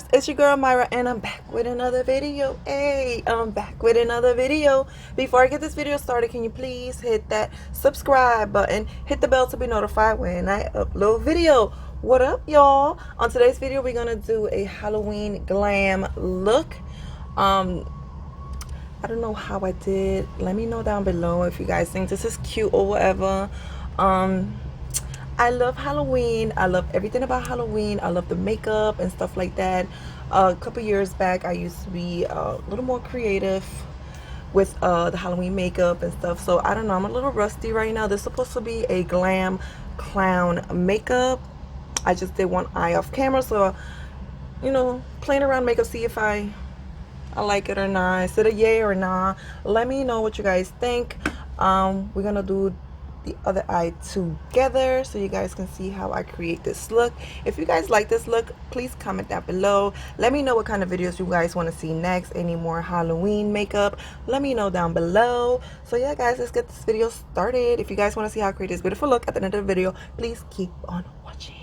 viewers, it's your girl Myra, and I'm back with another video. Hey, I'm back with another video. Before I get this video started, can you please hit that subscribe button, hit the bell to be notified when I upload video. What up, y'all? On today's video, we're gonna do a Halloween glam look. I don't know how I did. Let me know down below if you guys think this is cute or whatever. I love Halloween. I love everything about Halloween. I love the makeup and stuff like that. A couple years back, I used to be a little more creative with the Halloween makeup and stuff. So I don't know, I'm a little rusty right now. This is supposed to be a glam clown makeup. I just did one eye off camera, so you know, playing around makeup, see if I like it or not. Is it a yay or nah? Let me know what you guys think. We're gonna do the other eye together so you guys can see how I create this look. If you guys like this look, please comment down below. Let me know what kind of videos you guys want to see next. Any more Halloween makeup, let me know down below. So yeah guys, let's get this video started. If you guys want to see how I create this beautiful look at the end of the video, please keep on watching.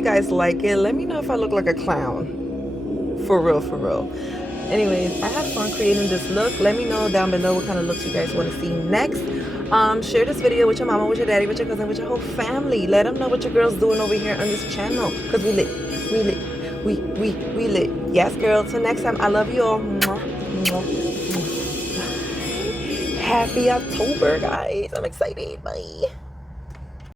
you guys like it. Let me know if I look like a clown. For real, for real. Anyways, I had fun creating this look. Let me know down below what kind of looks you guys want to see next. Share this video with your mama, with your daddy, with your cousin, with your whole family. Let them know what your girl's doing over here on this channel. Because we lit. We lit. We lit. Yes, girl. Till next time, I love you all. Happy October, guys. I'm excited. Bye.